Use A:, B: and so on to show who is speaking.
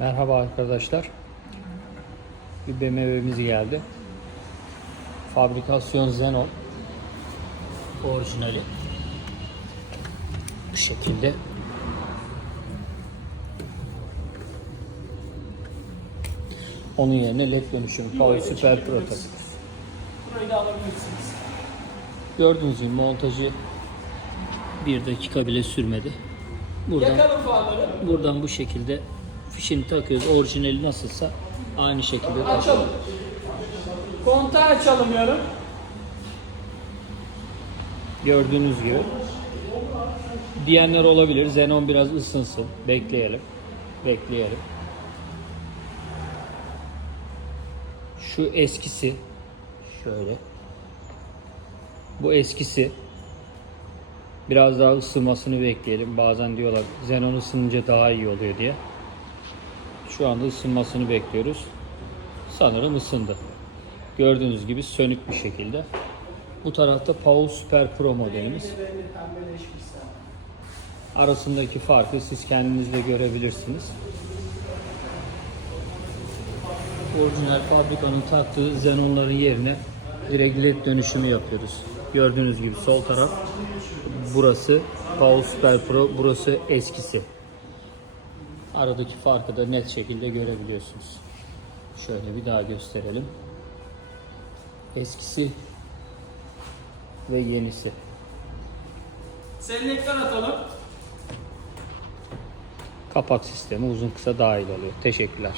A: Merhaba arkadaşlar. Bir BMW'miz geldi. Fabrikasyon Xenon. Orijinali. Bu şekilde. Onun yerine led dönüşüm. Power Super Prototip.
B: Burayı da alabilirsiniz.
A: Gördüğünüz gibi montajı bir dakika bile sürmedi. Buradan buradan bu şekilde fişini takıyoruz. Orijinali nasılsa aynı şekilde
B: Açalım. Kontağı açalım yarım.
A: Gördüğünüz gibi. Diyenler olabilir. Xenon biraz ısınsın. Bekleyelim. Bekleyelim. Şu eskisi. Şöyle. Bu eskisi. Biraz daha ısınmasını bekleyelim. Bazen diyorlar Xenon ısınınca daha iyi oluyor diye. Şu anda ısınmasını bekliyoruz. Sanırım ısındı. Gördüğünüz gibi sönük bir şekilde. Bu tarafta Paul Super Pro modelimiz. Arasındaki farkı siz kendiniz de görebilirsiniz. Orijinal fabrikanın taktığı xenonların yerine direkt led dönüşümü yapıyoruz. Gördüğünüz gibi sol taraf burası Paul Super Pro, burası eskisi. Aradaki farkı da net şekilde görebiliyorsunuz. Şöyle bir daha gösterelim. Eskisi ve yenisi.
B: Selektör atalım.
A: Kapak sistemi uzun kısa dahil oluyor. Teşekkürler.